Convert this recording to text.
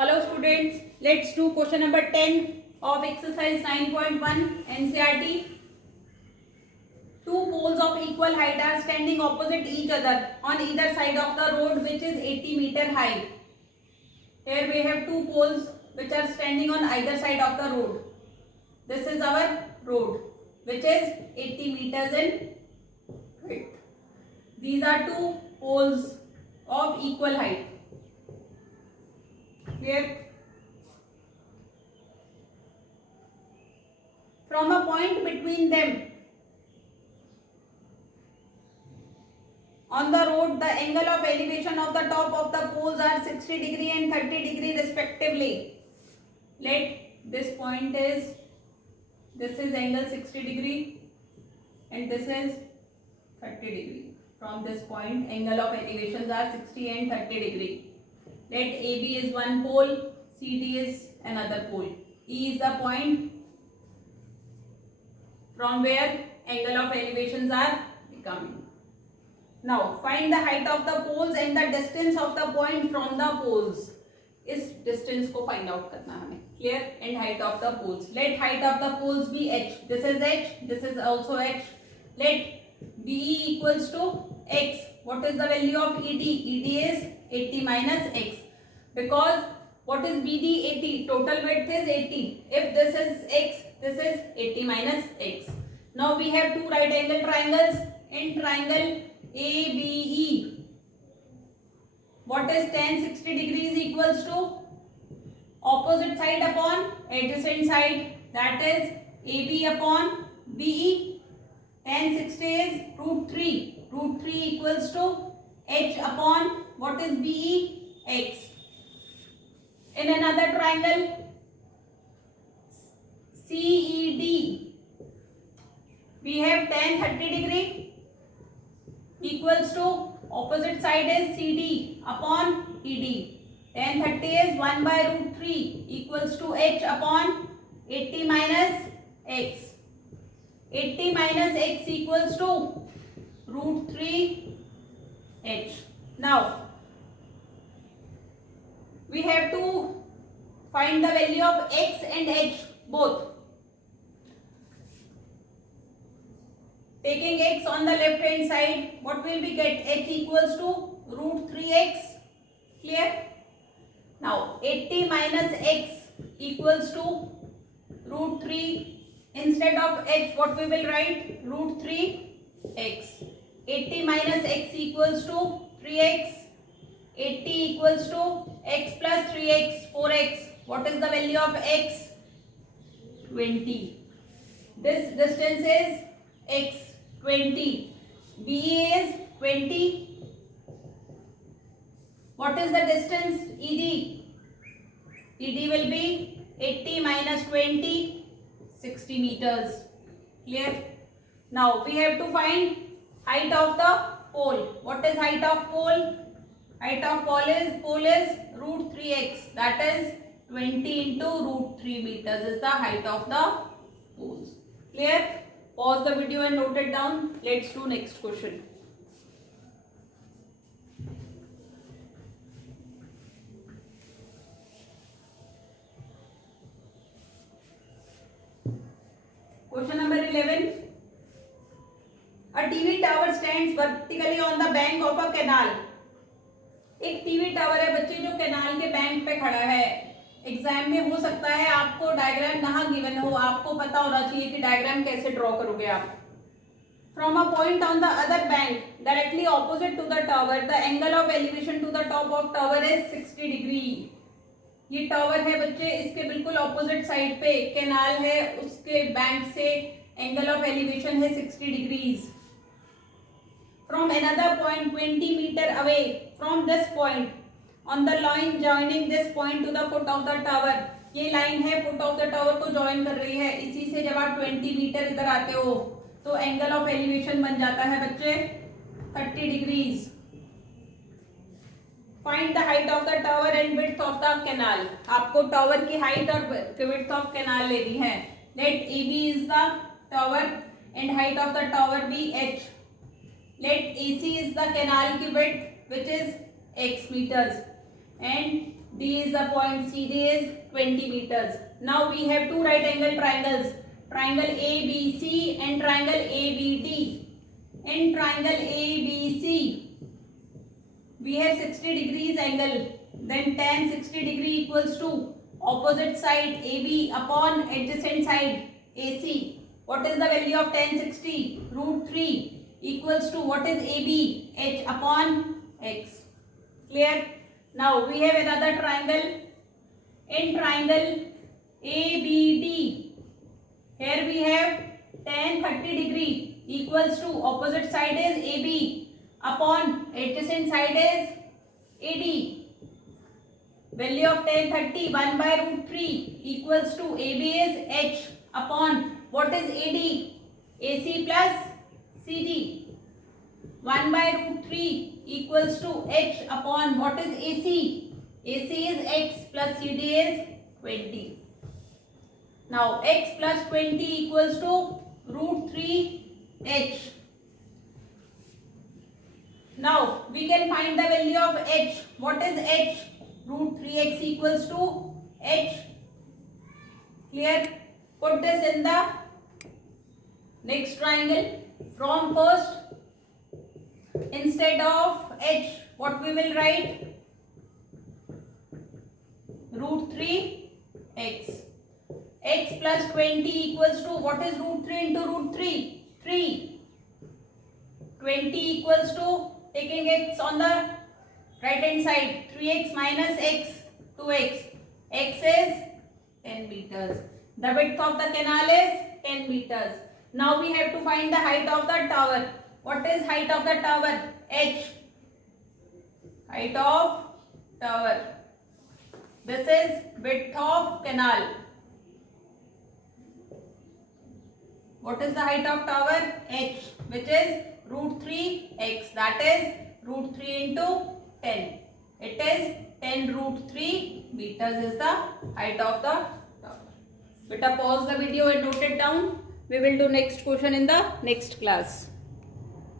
Hello students, let's do question number 10 of exercise 9.1 NCERT. Two poles of equal height are standing opposite each other on either side of the road which is 80-meter high. Here we have two poles which are standing on either side of the road. This is our road which is 80 meters in width. These are two poles of equal height. Here from a point between them on the road, the angle of elevation of the top of the poles are 60 degree and 30 degree respectively. Let this point is, this is angle 60 degree and this is 30 degree. From this point, angle of elevations are 60 and 30 degree. Let AB is one pole, CD is another pole. E is the point from where angle of elevations are coming. Now find the height of the poles and the distance of the point from the poles. इस distance को find out करना हमें. Clear? And height of the poles. Let height of the poles be h. This is h. This is also h. Let BE equals to x. What is the value of ED? ED is 80 minus x. Because what is BD? 80. Total width is 80. If this is x, this is 80 minus x. Now we have two right angle triangles in triangle ABE. What is tan 60 degrees equals to? Opposite side upon adjacent side, that is AB upon BE. Tan 60 is root 3. Root 3 equals to h upon what is BE? X. In another triangle CED, we have tan 30 degree equals to opposite side is CD upon ED. Tan 30 is 1 by root 3 equals to h upon 80 minus x. 80 minus x equals to root 3 h. Now we have to find the value of x and h both. Taking x on the left hand side, what will we get? H equals to root 3x. Clear? Now 80 minus x equals to root 3. Instead of h, what we will write? Root 3x. 80 minus x equals to 3x. 80 equals to x plus 3x, 4x. What is the value of x? 20. This distance is x, 20. BE is 20. What is the distance ED? ED will be 80 minus 20, 60 meters. Clear? Now we have to find height of the pole. What is height of pole? Height of pole is root 3x. That is 20 into root 3 meters is the height of the poles. Clear? Pause the video and note it down. Let's do next question. Question number 11. A TV tower stands vertically on the bank of a canal. एक TV tower है बच्चे जो canal के bank पे खड़ा है. Exam में हो सकता है आपको डायग्राम ना गिवन हो, आपको पता होना चाहिए कि डायग्राम कैसे ड्रॉ करोगे आप. From a point on the other bank directly opposite to the tower, the angle of elevation to the top of tower is 60 degree. ये टावर है बच्चे, इसके बिल्कुल ऑपोजिट साइड पे कैनाल है, उसके बैंक से एंगल ऑफ एलिवेशन है 60 degrees. From another point 20 meter away from this point on the line joining this point to the foot of the tower. ये लाइन है foot of the tower को join कर रही है. इसी से जब आप 20 मीटर इधर आते हो तो एंगल ऑफ एलिवेशन बन जाता है बच्चे 30 degrees. Find the height of the tower and width of the canal. आपको टावर की हाइट और विड्थ ऑफ कैनाल लेनी है. Let AB is the tower and height of the tower be h. Let AC is the canal की width which is x meters and D is the point, CD is 20 meters. Now we have two right angle triangles, triangle ABC and triangle ABD. In triangle ABC, we have 60 degrees angle, then tan 60 degree equals to opposite side AB upon adjacent side AC. What is the value of tan 60? Root 3 equals to what is AB? H upon X. Clear? Now we have another triangle. In triangle ABD, here we have tan 30 degree equals to opposite side is AB upon adjacent side is AD. Value of tan 30, 1 by root 3 equals to AB is H upon what is AD? AC plus CD. 1 by root 3 equals to H upon what is AC? AC is X plus CD is 20. Now X plus 20 equals to root 3 H. Now we can find the value of H. What is H? Root 3x equals to H. Clear? Put this in the next triangle. From first, instead of H, what we will write? Root 3x. X plus 20 equals to what is root 3 into root 3? 3. 20 equals to, taking x on the right hand side, 3x minus x, 2x. X is 10 meters. The width of the canal is 10 meters. Now we have to find the height of the tower. What is height of the tower? H. Height of tower. This is width of canal. What is the height of tower? H, which is root 3x. That is root 3 into 10. It is 10 root 3 meters is the height of the tower. Beta, pause the video and note it down. We will do next question in the next class.